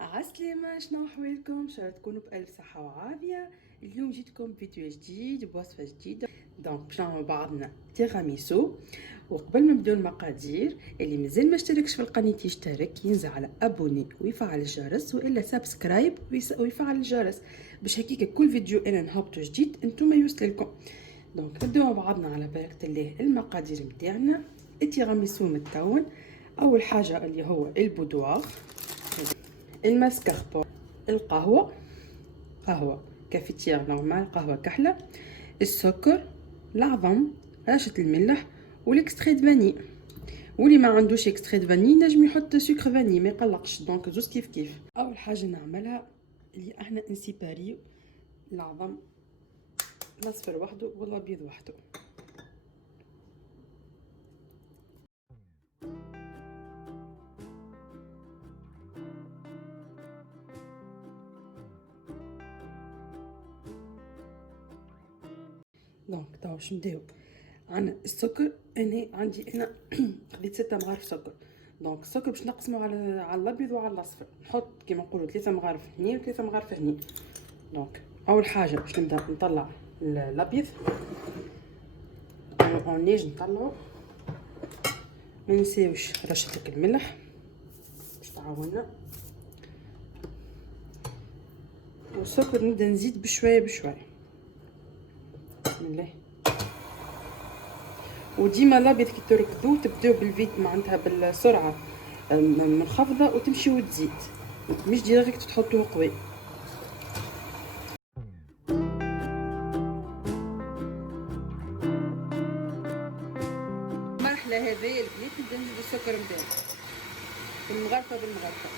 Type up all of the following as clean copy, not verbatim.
عسلامة، شنو احوالكم؟ ان شاء الله تكونوا بألف صحة وعافية. اليوم جيتكم بفيديو جديد بوصفة جديدة. دونك باش نعملوا بعضنا تيراميسو. وقبل ما نبداو المقادير، اللي مازال ما اشتركش في القناة يشترك، ينزل على ابوني ويفعل الجرس، والا سبسكرايب ويفعل الجرس باش هكيك كل فيديو انا نهبطو جديد انتم يوصلكم. دونك نبداو مع بعضنا على بركة الله. المقادير نتاعنا التيراميسو متكون. اول حاجة اللي هو البودوار، الماسكاربون، القهوة، قهوة كافيتير نورمال، قهوة كحلة، السكر، العظم، رشة الملح، والاكستري دو فاني. واللي ما عندوش اكستري دو فاني نجم يحط سكر فاني ما يقلقش. دونك زوز كيف كيف. اول حاجة نعملها اللي احنا نسيباريو العظم، الاصفر وحده والابيض وحده. دونك توا باش نبداو. عندنا السكر، انا عندي هنا خديت 6 مغارف سكر. دونك السكر باش نقسمه على الابيض وعلى الاصفر. نحط كيما نقولوا 3 مغارف هني و3 مغارف هني. دونك اول حاجه باش نبدا نطلع الابيض. اونيج نطلعو. ما نساوش رشه الملح باش تعاوننا. والسكر نبدا نزيد بشويه بشويه. بسم الله. وديما الابيض كي تركدوه تبداو بالفيت معناتها بالسرعه منخفضه وتمشي وتزيد، مش ديريكت تحطوه قوي. مرحله هذايا البنات نبدا نزيد السكر نتاعو بالمغرفه بالمغرفه.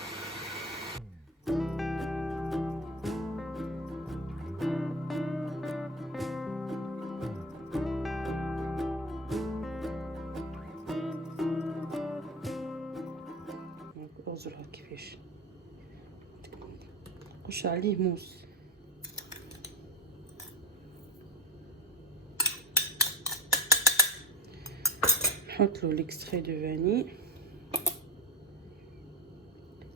اوزرها كيفاش نخش عليه موس. نحط له ليكستري دو فاني.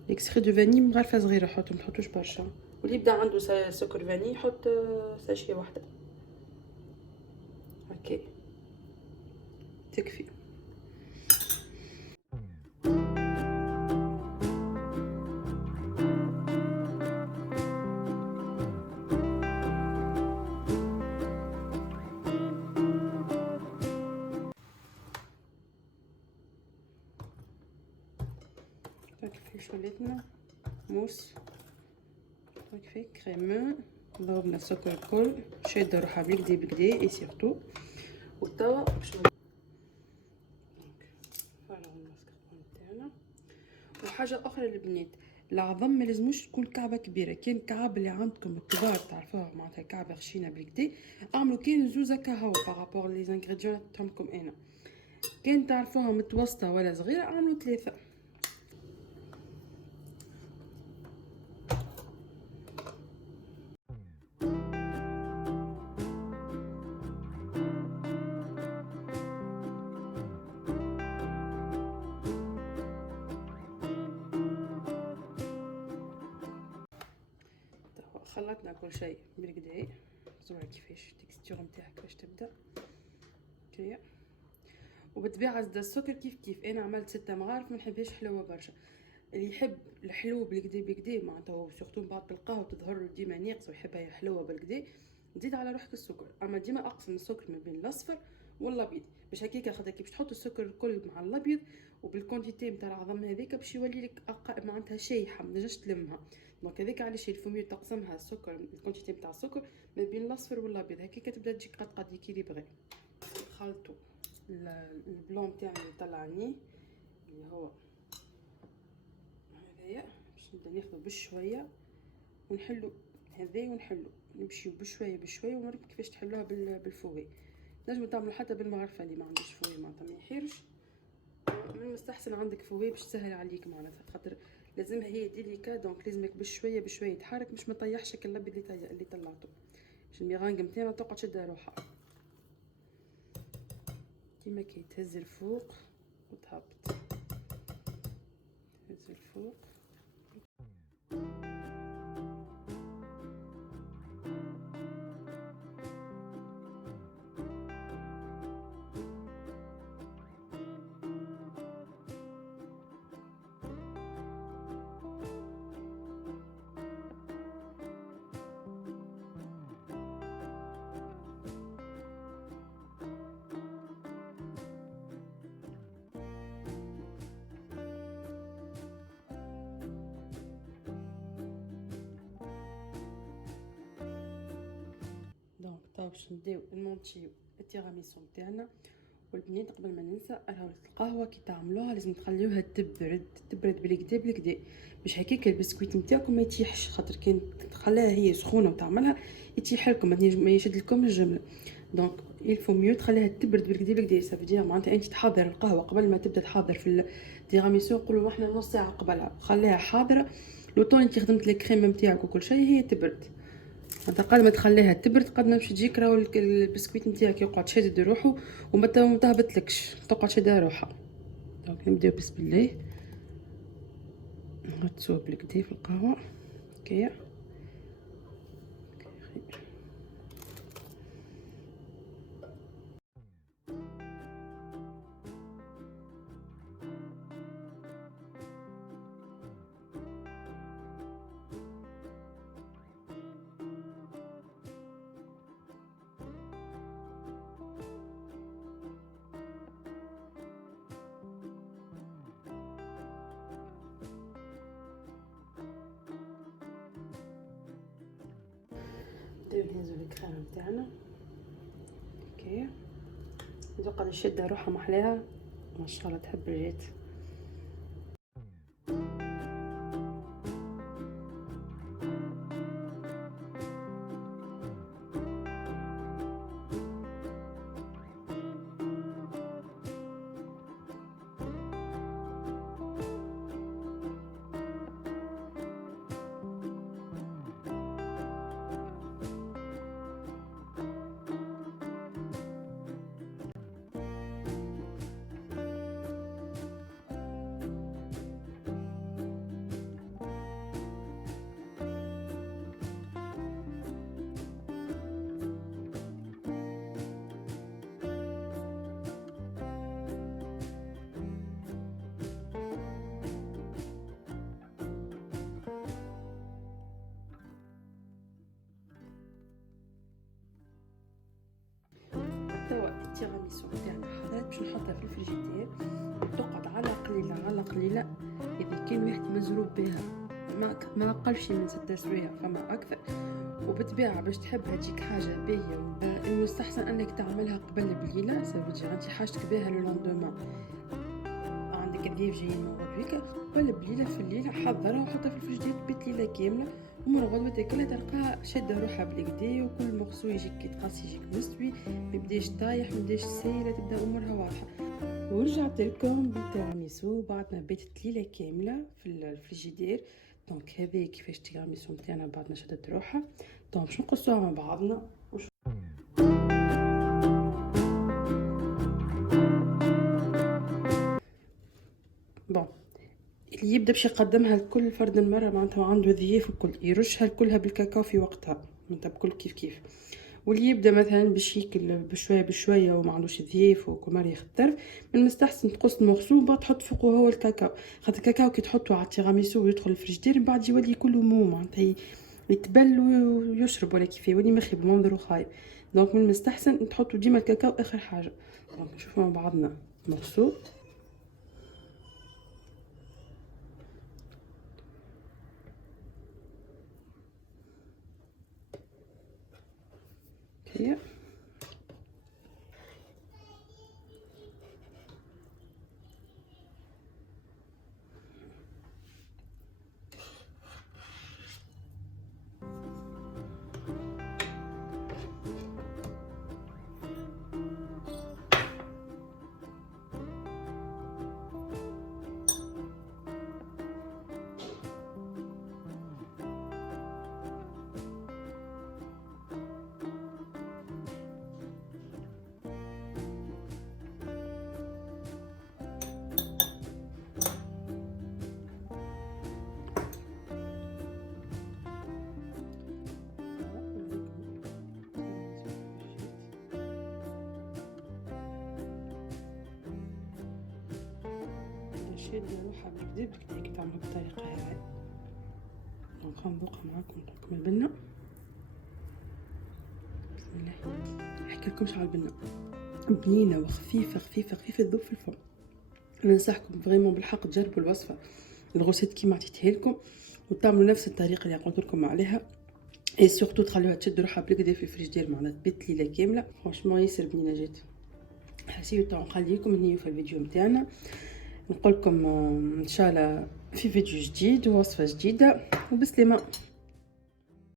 ليكستري دو فاني مغرفه صغيره حطوا، ما تحطوش برشا. واللي يبدا عنده سكر فاني يحط ساشيه واحده هكا تكفي. تكفي شغلتنا موس. تكفي كريمو. ضربنا السكر الكل، شاده روحها بالكدا بالكدا اي سيرتو. وتوا باش فوالا الماسكاربون تاعنا. وحاجه اخرى البنات، العظم ما لازموش تكون كعبه كبيره. كان الكعب اللي عندكم الكبار تعرفوها معناتها كعبه خشينه بالكدا، اعملوا كان زوزه كهو بارابور لي زانغريديون تاعكم. انا كان تعرفوها متوسطه ولا صغيره اعملوا 3. خلطنا كل شيء بالكدا. زوره كيفاش التكستور نتاعها كيفاش تبدا كيا. وبالطبيعه زاد السكر كيف كيف. انا عملت 6 مغارف، ما نحبهاش حلوه برشا. اللي يحب الحلو بالكدا بالكدا معناتها سورتو من بعد بالقهوه تظهر له ديما ناقصه ويحبها حلوه بالكدا، نزيد على روحك السكر. اما ديما اقسم السكر ما بين الاصفر والابيض باش هكاك خاطر كي باش تحط السكر الكل مع الابيض وبالكونتيتي نتاع العظم هذيك باش يولي لك معناتها شايحه ما تنجمش تلمها. دونك هذاك علاش الفوميو تقسمها السكر الكونتيتي نتاع السكر ما بين الاصفر والابيض هكاك تبدا تجيك قد قد اكيليبري. خلطو البلون تاعنا اللي طلعنيه اللي هو هذايا باش نبدا ناخذ بشويه ونحلو هذايا ونحلو نمشيو بشويه بشويه ونوريكم كيفاش تحلوها بالفوي. نجمو تعملوا حتى بالمغرفه اللي ما عندوش فوي معناتها ما يحيرش. من المستحسن عندك فوي باش تسهل عليك معناتها خاطر لازمها هي ديليكا. دونك لازمك بشويه بشويه يتحرك باش ما يطيحش اللبن اللي طلعته باش الميرانج نتاعنا تقعد تشد روحها كيما كي تهز الفوق وتهبط. تهز الفوق باش نديو نمونتيو التيراميسو نتاعنا. والبنات قبل ما ننسى، راهو القهوه كي تعملوها لازم تخليوها تبرد بالكدا بالكدا باش هكاك البسكويت نتاعكم ما يتيحش، خاطر كان تخليها هي سخونه وتعملها يتيح لكم، ما يشد لكم الجمله. دونك يلفو ميو تخليها تبرد بالكدا بالكدا. سافدي معناتها انت تحضر القهوه قبل ما تبدا تحضر في التيراميسو، نقولوا احنا نص ساعه قبلها خليها حاضره، لو طون انت خدمت الكريم نتاعك وكل شيء هي تبرد. قال ما تخليها تبرد قد ما باش تجيك راهو البسكويت نتاعك يقعد شادد روحه وما تهبطلكش، تقعد شاده روحها. دونك نبداو بسم الله، نغطسوه بالكدا في القهوه هكايا. نبداو نهزو الكريم نتاعنا هكايا. نذوق الشده روحها محلاها ما شاء الله، تحب الجات. توا التيراميسو نتاعنا حضرت باش نحطها في الفريجيدير، تقعد على قليله على قليله. اذا كان واحد مزروب بها ما اقلش من 6 سوايع فما اكثر. وبالطبيعه باش تحبها تجيك حاجه باهيه، المستحسن انك تعملها قبل بليله. سافيتي انت حاجتك بها لو لوندومان، عندك ضيوف جايين موعود قبل بليله في الليله حضرها وحطها في الفريجيدير بيت ليله كامله، ومن غدوه تاكلها تلقاها شاده روحها بالكدا، وكل مغسول يجيك كي تقص يجيك مستوي، ما يبداش طايح ما يبداش سايله، تبدا امورها واضحه. ورجعت لكم بالتيراميسو بعد ما باتت ليله كامله في الفريجيدير. دونك هذا كيفاش التيراميسو نتاعنا بعد ما شدت روحها. دونك باش نقصوها مع بعضنا. بون اللي يبدا باش يقدمها لكل فرد مره معناتها عنده ضيوف الكل يرشها كلها بالكاكاو في وقتها معناتها بكل كيف. واللي يبدا مثلا باش ياكل بشويه بشويه وما عندوش ضيوف وكمار يختار، من المستحسن تقص المغصوبه تحط فوقه هو الكاكاو، خاطر الكاكاو كي تحطه على التيراميسو ويدخل الفريجيدير من بعد يولي كله مو معناتها يتبل ويشرب ولا كيف يولي مخيب منظره خايب. دونك من المستحسن تحطوا ديما الكاكاو اخر حاجه. دونك نشوفوا مع بعضنا مغصوب هي شادة روحها بالكدا بالكدا كي تعملوا بالطريقة هاي. دونك نذوقها معاكم نكمل البنة. بسم الله. نحكي لكمش على البنة بنينة وخفيفة خفيفة خفيفة تذوب في الفم. ننصحكم فريمون بالحق تجربوا الوصفة الغوسيت كيما عطيتها لكم وتعملوا نفس الطريقة اللي قلت لكم عليها. اي سورتو تخلوها تشد روحها بالكدا في الفريجيدير معناتها تبات ليله كامله. فرانشمون ياسر بنينه جات. حسيت نخليكم هني في الفيديو نتاعنا، نقولكم ان شاء الله في فيديو جديد ووصفه جديده، وبسلامه.